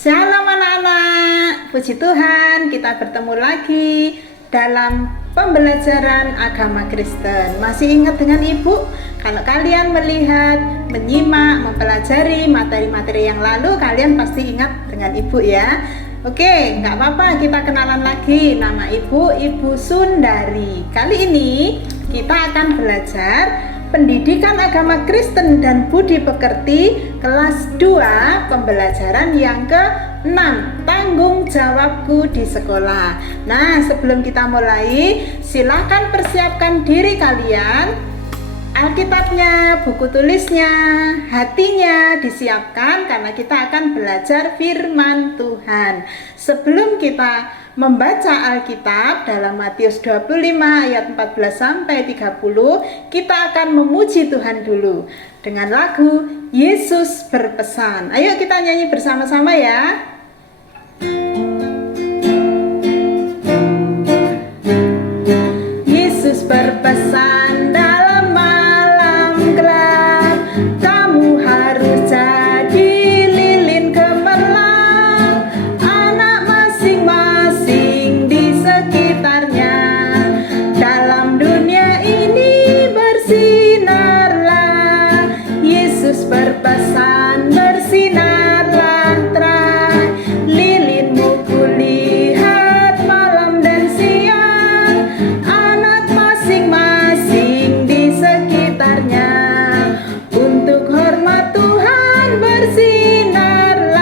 Shalom anak-anak, puji Tuhan kita bertemu lagi dalam pembelajaran agama Kristen. Masih ingat dengan Ibu? Kalau kalian melihat, menyimak, mempelajari materi-materi yang lalu, kalian pasti ingat dengan Ibu ya. Oke, nggak apa-apa, kita kenalan lagi. Nama Ibu Sundari. Kali ini kita akan belajar Pendidikan Agama Kristen dan Budi Pekerti kelas 2 pembelajaran yang ke-6, tanggung jawabku di sekolah. Nah, sebelum kita mulai, silakan persiapkan diri kalian. Alkitabnya, buku tulisnya, hatinya disiapkan karena kita akan belajar firman Tuhan. Sebelum kita membaca Alkitab dalam Matius 25 ayat 14 sampai 30, kita akan memuji Tuhan dulu dengan lagu Yesus Berpesan. Ayo kita nyanyi bersama-sama ya. Yesus berpesan dalam malam gelap, kamu harus jadi lilin gemerlap, anak masing-masing di sekitarnya. Dalam dunia ini bersinarlah, Yesus berpesan bersinarlah terang, lilinmu kulihat malam dan siang, anak masing-masing di sekitarnya. Untuk hormat Tuhan bersinarlah.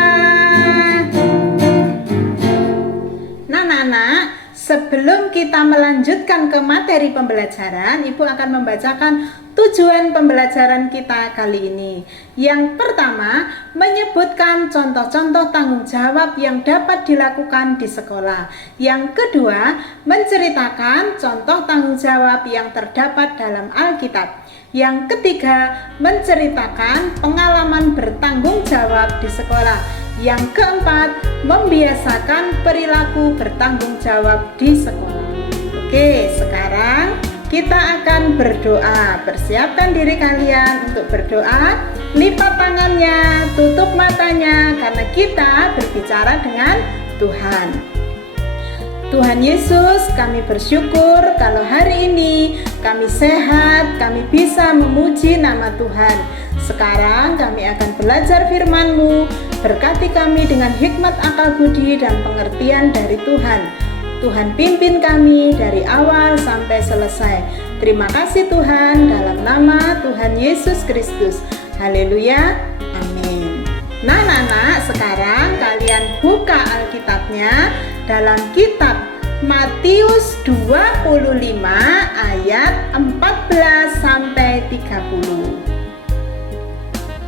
Nah, anak-anak, sebelum kita melanjutkan ke materi pembelajaran, Ibu akan membacakan tujuan pembelajaran kita kali ini. Yang pertama, menyebutkan contoh-contoh tanggung jawab yang dapat dilakukan di sekolah. Yang kedua, menceritakan contoh tanggung jawab yang terdapat dalam Alkitab. Yang ketiga, menceritakan pengalaman bertanggung jawab di sekolah. Yang keempat, membiasakan perilaku bertanggung jawab di sekolah. Oke, sekarang kita akan berdoa. Persiapkan diri kalian untuk berdoa. Lipat tangannya, tutup matanya, karena kita berbicara dengan Tuhan. Tuhan Yesus, kami bersyukur kalau hari ini kami sehat, kami bisa memuji nama Tuhan. Sekarang kami akan belajar firman-Mu. Berkati kami dengan hikmat akal budi dan pengertian dari Tuhan. Tuhan pimpin kami dari awal sampai selesai. Terima kasih Tuhan, dalam nama Tuhan Yesus Kristus. Haleluya, amin. Nah, anak-anak, sekarang kalian buka Alkitabnya dalam kitab Matius 25 ayat 14 sampai 30.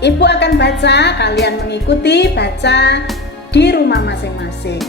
Ibu akan baca, kalian mengikuti baca di rumah masing-masing.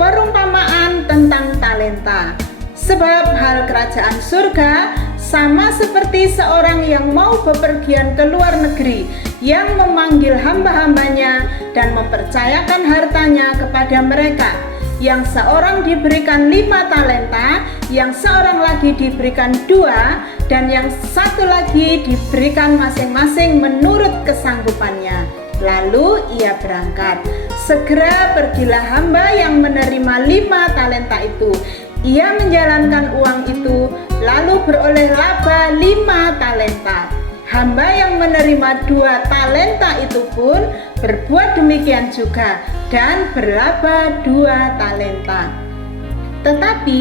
Perumpamaan tentang talenta. Sebab hal kerajaan surga sama seperti seorang yang mau bepergian ke luar negeri, yang memanggil hamba-hambanya dan mempercayakan hartanya kepada mereka. Yang seorang diberikan 5 talenta, yang seorang lagi diberikan 2, dan yang satu lagi diberikan masing-masing menurut kesanggupannya. Lalu ia berangkat. Segera pergilah hamba yang menerima 5 talenta itu. Ia menjalankan uang itu, lalu beroleh laba 5 talenta. Hamba yang menerima 2 talenta itu pun berbuat demikian juga dan berlaba 2 talenta. Tetapi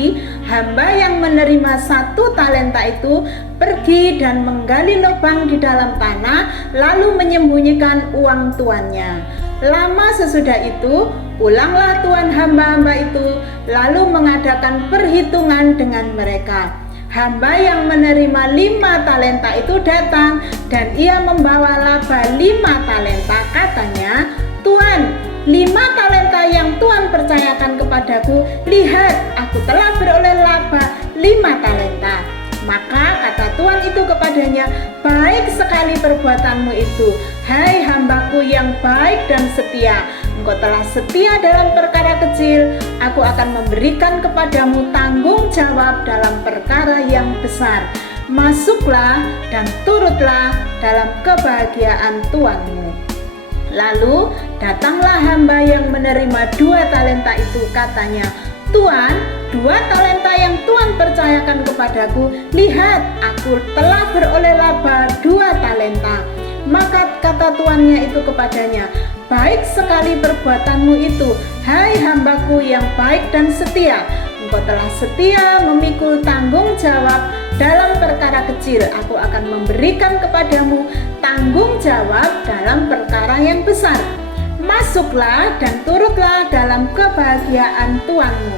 hamba yang menerima 1 talenta itu pergi dan menggali lubang di dalam tanah, lalu menyembunyikan uang tuannya. Lama sesudah itu, pulanglah tuan hamba-hamba itu, lalu mengadakan perhitungan dengan mereka. Hamba yang menerima 5 talenta itu datang dan ia membawa laba 5 talenta. Katanya, "Tuan, 5 talenta yang Tuhan percayakan kepadaku, lihat, aku telah beroleh laba 5 talenta." Maka kata Tuhan itu kepadanya, "Baik sekali perbuatanmu itu, hai hambaku yang baik dan setia. Engkau telah setia dalam perkara kecil, aku akan memberikan kepadamu tanggung jawab dalam perkara yang besar. Masuklah dan turutlah dalam kebahagiaan Tuanmu." Lalu datanglah hamba yang menerima 2 talenta itu, katanya, Tuan, 2 talenta yang Tuan percayakan kepadaku, lihat, aku telah beroleh laba 2 talenta. Maka kata tuannya itu kepadanya, baik sekali perbuatanmu itu, hai hambaku yang baik dan setia. Engkau telah setia memikul tanggung jawab dalam perkara kecil, aku akan memberikan kepadamu tanggung jawab dalam perkara yang besar. Masuklah dan turutlah dalam kebahagiaan tuanmu.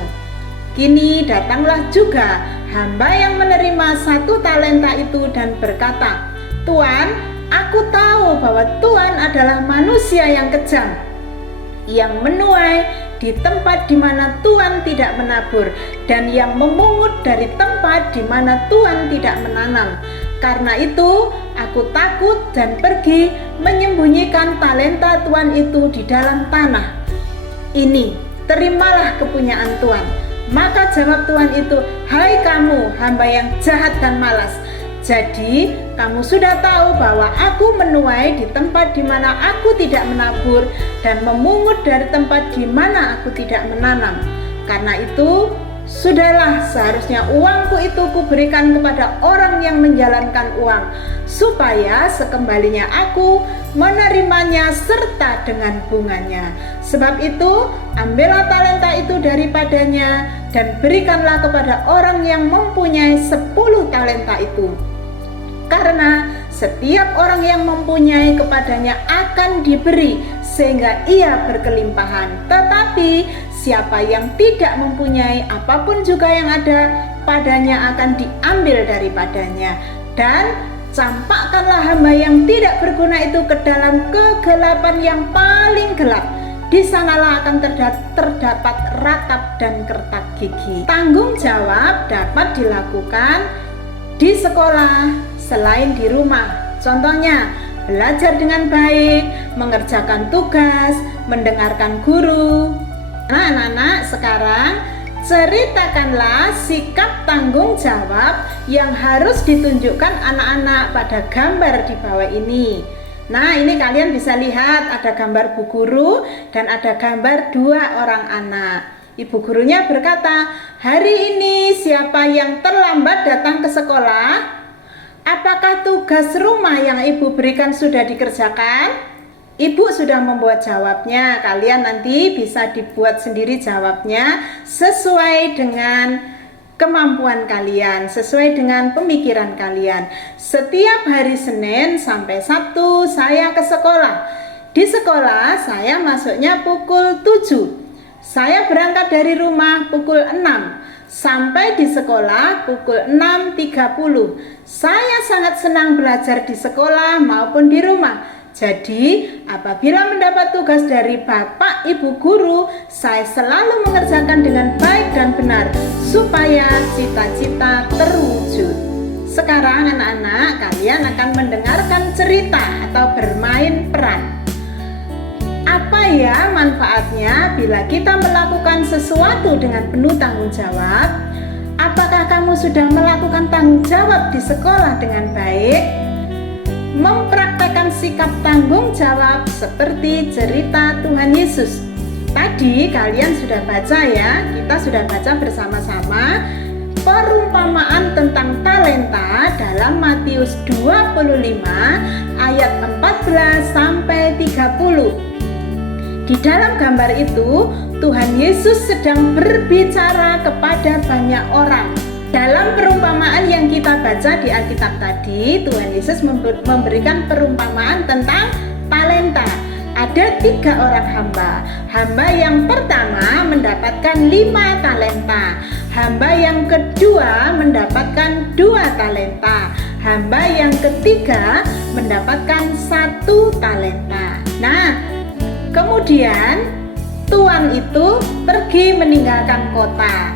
Kini datanglah juga hamba yang menerima 1 talenta itu dan berkata, Tuan, aku tahu bahwa Tuan adalah manusia yang kejam, yang menuai di tempat di mana Tuan tidak menabur, dan yang memungut dari tempat di mana Tuan tidak menanam. Karena itu, aku takut dan pergi menyembunyikan talenta Tuan itu di dalam tanah. Ini, terimalah kepunyaan Tuan. Maka jawab Tuan itu, hai kamu, hamba yang jahat dan malas. Jadi, kamu sudah tahu bahwa aku menuai di tempat di mana aku tidak menabur dan memungut dari tempat di mana aku tidak menanam. Karena itu, sudahlah, seharusnya uangku itu kuberikan kepada orang yang menjalankan uang, supaya sekembalinya aku menerimanya serta dengan bunganya. Sebab itu, ambillah talenta itu daripadanya dan berikanlah kepada orang yang mempunyai 10 talenta itu. Karena setiap orang yang mempunyai kepadanya akan diberi sehingga ia berkelimpahan. Tetapi siapa yang tidak mempunyai, apapun juga yang ada padanya akan diambil daripadanya. Dan campakkanlah hamba yang tidak berguna itu ke dalam kegelapan yang paling gelap. Di sanalah akan terdapat ratap dan kertak gigi. Tanggung jawab dapat dilakukan di sekolah selain di rumah. Contohnya, belajar dengan baik, mengerjakan tugas, mendengarkan guru. Nah, anak-anak, sekarang ceritakanlah sikap tanggung jawab yang harus ditunjukkan anak-anak pada gambar di bawah ini. Nah, ini kalian bisa lihat ada gambar bu guru dan ada gambar 2 orang anak. Ibu gurunya berkata, hari ini siapa yang terlambat datang ke sekolah? Apakah tugas rumah yang ibu berikan sudah dikerjakan? Ibu sudah membuat jawabnya. Kalian nanti bisa dibuat sendiri jawabnya sesuai dengan kemampuan kalian, sesuai dengan pemikiran kalian. Setiap hari Senin sampai Sabtu saya ke sekolah. Di sekolah saya masuknya pukul 7. Saya berangkat dari rumah pukul 6. Sampai di sekolah pukul 6.30. Saya sangat senang belajar di sekolah maupun di rumah. Jadi, apabila mendapat tugas dari Bapak Ibu guru, saya selalu mengerjakan dengan baik dan benar supaya cita-cita terwujud. Sekarang anak-anak, kalian akan mendengarkan cerita atau bermain peran. Apa ya manfaatnya bila kita melakukan sesuatu dengan penuh tanggung jawab? Apakah kamu sudah melakukan tanggung jawab di sekolah dengan baik? Mempraktekkan sikap tanggung jawab seperti cerita Tuhan Yesus. Tadi kalian sudah baca ya, kita sudah baca bersama-sama perumpamaan tentang talenta dalam Matius 25 ayat 14 sampai 30. Di dalam gambar itu, Tuhan Yesus sedang berbicara kepada banyak orang. Dalam perumpamaan yang kita baca di Alkitab tadi, Tuhan Yesus memberikan perumpamaan tentang talenta. Ada 3 orang hamba. Hamba yang pertama mendapatkan 5 talenta. Hamba yang kedua mendapatkan 2 talenta. Hamba yang ketiga mendapatkan 1 talenta. Nah, kemudian Tuan itu pergi meninggalkan kota.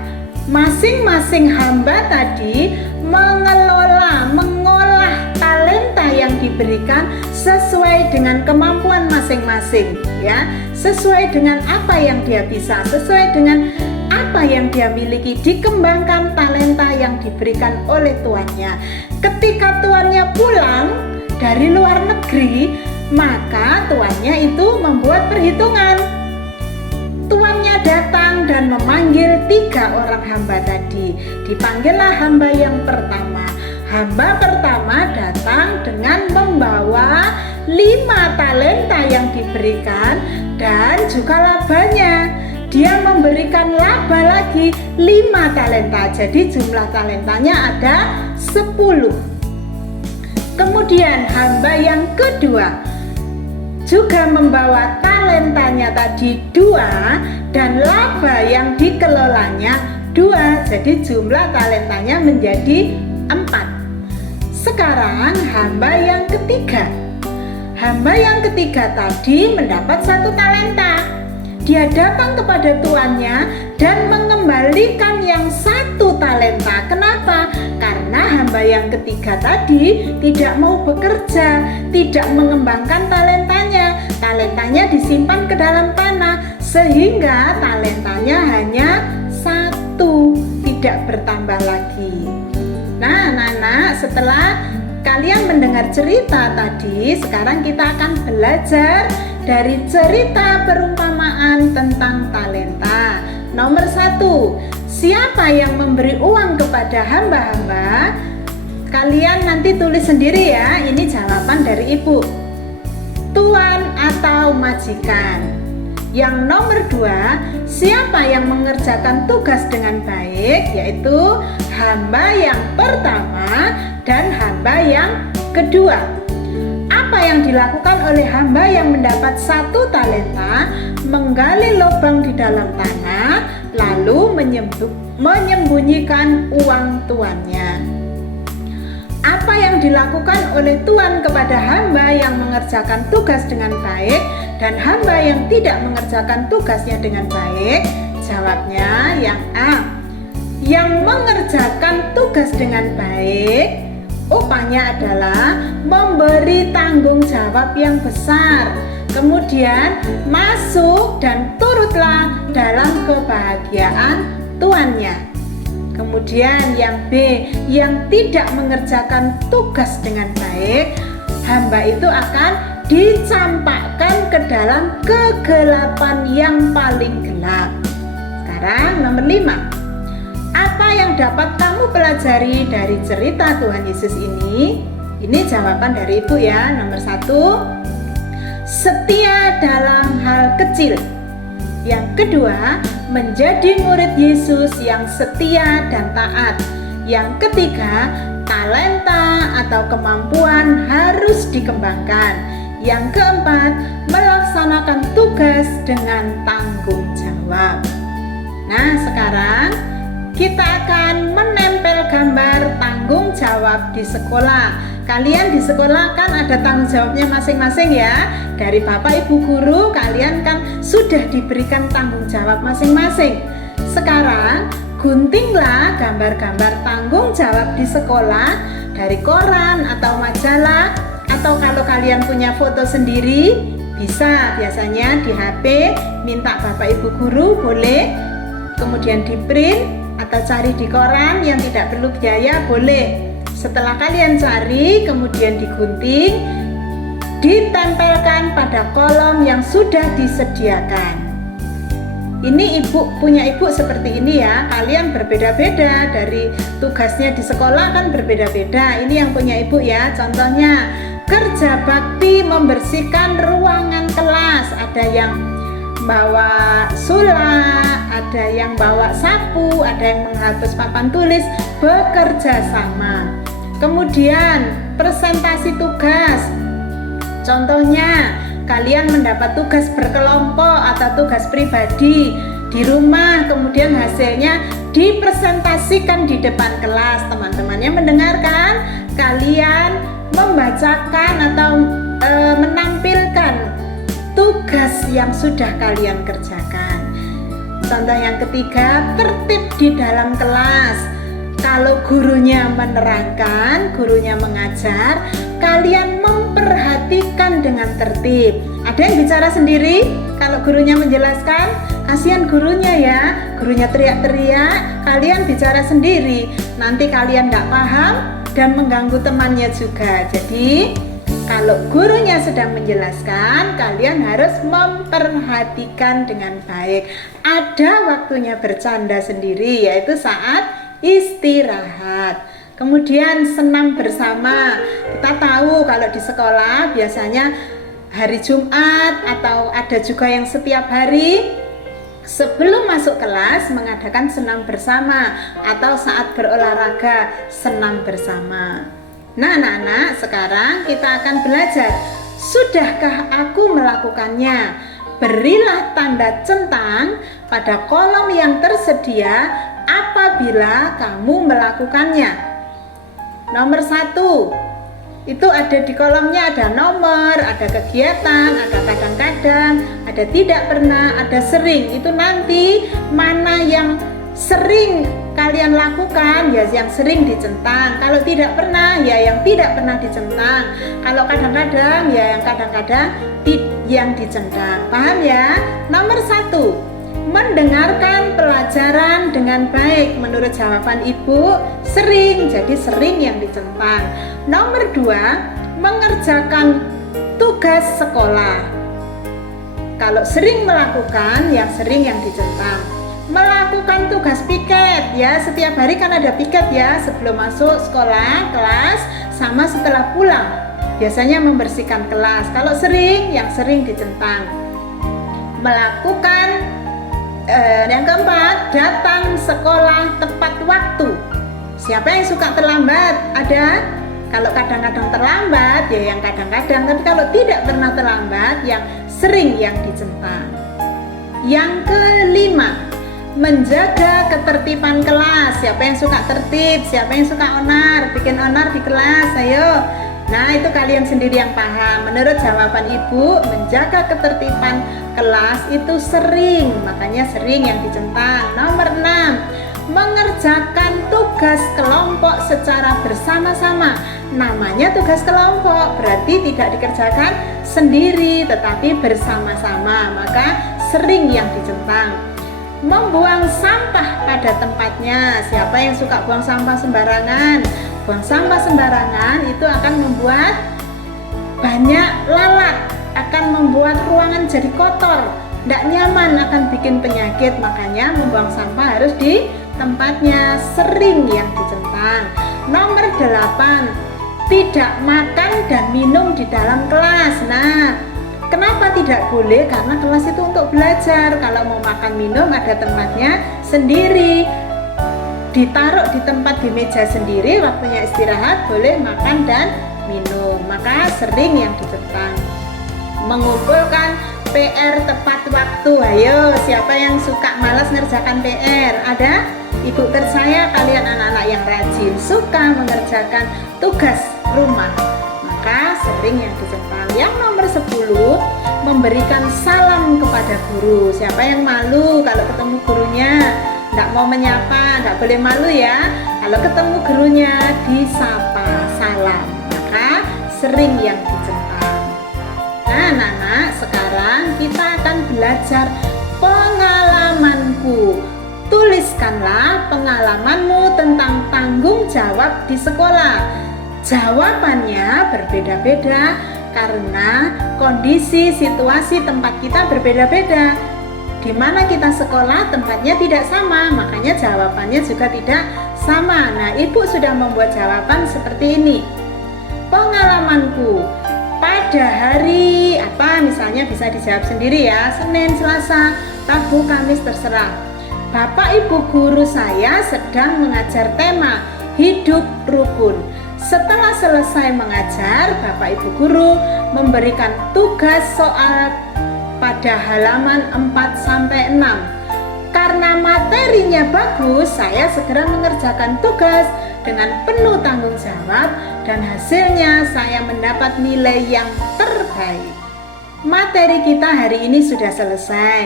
Masing-masing hamba tadi mengolah talenta yang diberikan sesuai dengan kemampuan masing-masing, ya, sesuai dengan apa yang dia bisa, sesuai dengan apa yang dia miliki. Dikembangkan talenta yang diberikan oleh tuannya. Ketika tuannya pulang dari luar negeri, Maka tuannya itu membuat perhitungan. Tuannya datang dan memanggil 3 orang hamba tadi. Dipanggillah hamba yang pertama. Hamba pertama datang dengan membawa 5 talenta yang diberikan dan juga labanya. Dia memberikan laba lagi 5 talenta. Jadi jumlah talentanya ada 10. Kemudian hamba yang kedua juga membawa talentanya tadi 2 dan laba yang dikelolanya 2. Jadi jumlah talentanya menjadi 4. Sekarang hamba yang ketiga. Hamba yang ketiga tadi mendapat 1 talenta. Dia datang kepada tuannya dan mengembalikan yang 1 talenta. Kenapa? Karena hamba yang ketiga tadi tidak mau bekerja, tidak mengembangkan talentanya. Talentanya disimpan ke dalam tanah sehingga talentanya hanya 1, tidak bertambah lagi. Nah, anak-anak, setelah kalian mendengar cerita tadi, sekarang kita akan belajar dari cerita perumpamaan tentang talenta. Nomor 1, siapa yang memberi uang kepada hamba-hamba? Kalian nanti tulis sendiri ya, ini jawaban dari ibu. Tuan atau majikan. Yang nomor 2, siapa yang mengerjakan tugas dengan baik? Yaitu hamba yang pertama dan hamba yang kedua. Apa yang dilakukan oleh hamba yang mendapat 1 talenta? Menggali lubang di dalam tanah, lalu menyembunyikan uang tuannya. Apa yang dilakukan oleh tuan kepada hamba yang mengerjakan tugas dengan baik dan hamba yang tidak mengerjakan tugasnya dengan baik? Jawabnya yang A. Yang mengerjakan tugas dengan baik, upahnya adalah memberi tanggung jawab yang besar, kemudian masuk dan turutlah dalam kebahagiaan tuannya. Kemudian yang B, yang tidak mengerjakan tugas dengan baik, hamba itu akan dicampakkan ke dalam kegelapan yang paling gelap. Sekarang nomor 5. Apa yang dapat kamu pelajari dari cerita Tuhan Yesus ini? Ini jawaban dari ibu ya. Nomor 1, setia dalam hal kecil. Yang kedua, menjadi murid Yesus yang setia dan taat. Yang ketiga, talenta atau kemampuan harus dikembangkan. Yang keempat, melaksanakan tugas dengan tanggung jawab. Nah, sekarang kita akan menempel gambar tanggung jawab di sekolah. Kalian di sekolah kan ada tanggung jawabnya masing-masing ya. Dari Bapak Ibu guru, kalian kan sudah diberikan tanggung jawab masing-masing. Sekarang guntinglah gambar-gambar tanggung jawab di sekolah dari koran atau majalah, atau kalau kalian punya foto sendiri bisa, biasanya di HP, minta Bapak Ibu guru boleh, kemudian di print atau cari di koran yang tidak perlu biaya boleh. Setelah kalian cari, kemudian digunting, ditempelkan pada kolom yang sudah disediakan. Ini punya ibu seperti ini ya. Kalian berbeda-beda, dari tugasnya di sekolah kan berbeda-beda. Ini yang punya ibu ya. Contohnya, kerja bakti membersihkan ruangan kelas. Ada yang bawa sula, ada yang bawa sapu, ada yang menghapus papan tulis, bekerja sama. Kemudian presentasi tugas. Contohnya, kalian mendapat tugas berkelompok atau tugas pribadi di rumah, kemudian hasilnya dipresentasikan di depan kelas. Teman-temannya mendengarkan, kalian membacakan atau menampilkan tugas yang sudah kalian kerjakan. Contoh yang ketiga, tertib di dalam kelas. Kalau gurunya menerangkan, gurunya mengajar, kalian memperhatikan dengan tertib. Ada yang bicara sendiri? Kalau gurunya menjelaskan, kasihan gurunya ya. Gurunya teriak-teriak, kalian bicara sendiri. Nanti kalian tidak paham dan mengganggu temannya juga. Jadi Kalau gurunya sedang menjelaskan, kalian harus memperhatikan dengan baik. Ada waktunya bercanda sendiri, yaitu saat istirahat. Kemudian senam bersama. Kita tahu kalau di sekolah biasanya hari Jumat atau ada juga yang setiap hari sebelum masuk kelas mengadakan senam bersama, atau saat berolahraga senam bersama. Nah anak-anak, sekarang kita akan belajar. Sudahkah aku melakukannya? Berilah tanda centang pada kolom yang tersedia apabila kamu melakukannya. Nomor 1, itu ada di kolomnya, ada nomor, ada kegiatan, ada kadang-kadang, ada tidak pernah, ada sering. Itu nanti mana yang sering kalian lakukan, ya yang sering dicentang. Kalau tidak pernah, ya yang tidak pernah dicentang. Kalau kadang-kadang, ya yang kadang-kadang yang dicentang. Paham ya? Nomor 1, mendengarkan pelajaran dengan baik. Menurut jawaban ibu, sering, jadi sering yang dicentang. Nomor 2, mengerjakan tugas sekolah. Kalau sering melakukan, yang sering yang dicentang. Melakukan tugas piket, ya setiap hari kan ada piket ya, sebelum masuk sekolah, kelas, sama setelah pulang. Biasanya membersihkan kelas. Kalau sering, yang sering dicentang. Melakukan yang keempat, datang sekolah tepat waktu. Siapa yang suka terlambat? Ada? Kalau kadang-kadang terlambat, ya yang kadang-kadang. Tapi kalau tidak pernah terlambat, yang sering yang dicentang. Yang kelima, menjaga ketertiban kelas. Siapa yang suka tertib? Siapa yang suka onar? Bikin onar di kelas, ayo. Nah itu kalian sendiri yang paham. Menurut jawaban ibu, menjaga ketertiban kelas itu sering, makanya sering yang dicentang. Nomor 6, mengerjakan tugas kelompok secara bersama-sama. Namanya tugas kelompok, berarti tidak dikerjakan sendiri tetapi bersama-sama, maka sering yang dicentang. Membuang sampah pada tempatnya. Siapa yang suka buang sampah sembarangan? Buang sampah sembarangan itu akan membuat banyak lalat, akan membuat ruangan jadi kotor, tidak nyaman, akan bikin penyakit. Makanya membuang sampah harus di tempatnya, sering yang dicentang. Nomor 8, tidak makan dan minum di dalam kelas. Nah, kenapa tidak boleh? Karena kelas itu untuk belajar. Kalau mau makan minum ada tempatnya sendiri, ditaruh di tempat di meja sendiri. Waktunya istirahat boleh makan dan minum, maka sering yang dicentang. Mengumpulkan PR tepat waktu. Ayo, siapa yang suka malas ngerjakan PR? Ada? Ibu percaya kalian anak-anak yang rajin, suka mengerjakan tugas rumah, maka sering yang dicentang. Yang nomor 10, memberikan salam kepada guru. Siapa yang malu kalau ketemu gurunya? Nggak mau menyapa, nggak boleh malu ya. Kalau ketemu gurunya disapa, salam, maka sering yang dicentang. Nah anak-anak, sekarang kita akan belajar pengalamanku. Tuliskanlah pengalamanmu tentang tanggung jawab di sekolah. Jawabannya berbeda-beda karena kondisi situasi tempat kita berbeda-beda. Di mana kita sekolah tempatnya tidak sama, makanya jawabannya juga tidak sama. Nah, ibu sudah membuat jawaban seperti ini. Pengalamanku pada hari apa, misalnya bisa dijawab sendiri ya, Senin, Selasa, Rabu, Kamis, terserah. Bapak Ibu guru saya sedang mengajar tema hidup rukun. Setelah selesai mengajar, Bapak Ibu guru memberikan tugas soal pada halaman 4-6. Karena materinya bagus, saya segera mengerjakan tugas dengan penuh tanggung jawab dan hasilnya saya mendapat nilai yang terbaik. Materi kita hari ini sudah selesai.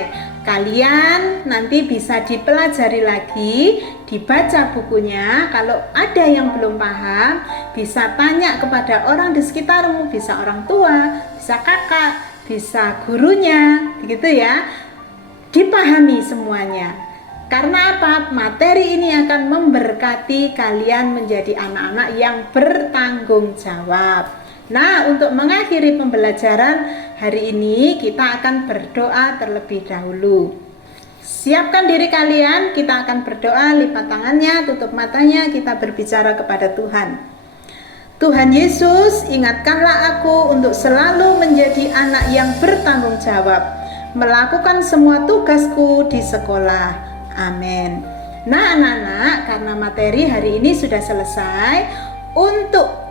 Kalian nanti bisa dipelajari lagi, dibaca bukunya. Kalau ada yang belum paham, bisa tanya kepada orang di sekitarmu, bisa orang tua, bisa kakak, bisa gurunya, begitu ya. Dipahami semuanya. Karena apa? Materi ini akan memberkati kalian menjadi anak-anak yang bertanggung jawab. Nah, untuk mengakhiri pembelajaran hari ini, kita akan berdoa terlebih dahulu. Siapkan diri kalian, kita akan berdoa, lipat tangannya, tutup matanya, kita berbicara kepada Tuhan. Tuhan Yesus, ingatkanlah aku untuk selalu menjadi anak yang bertanggung jawab, melakukan semua tugasku di sekolah. Amin. Nah, anak-anak, karena materi hari ini sudah selesai, untuk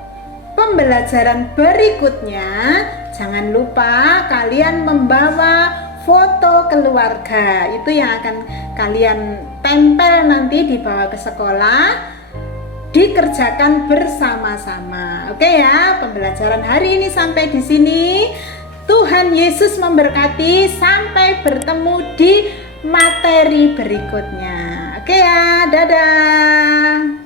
pembelajaran berikutnya, jangan lupa kalian membawa foto keluarga. Itu yang akan kalian tempel nanti dibawa ke sekolah, dikerjakan bersama-sama. Oke ya, pembelajaran hari ini sampai di sini. Tuhan Yesus memberkati, sampai bertemu di materi berikutnya. Oke ya, dadah.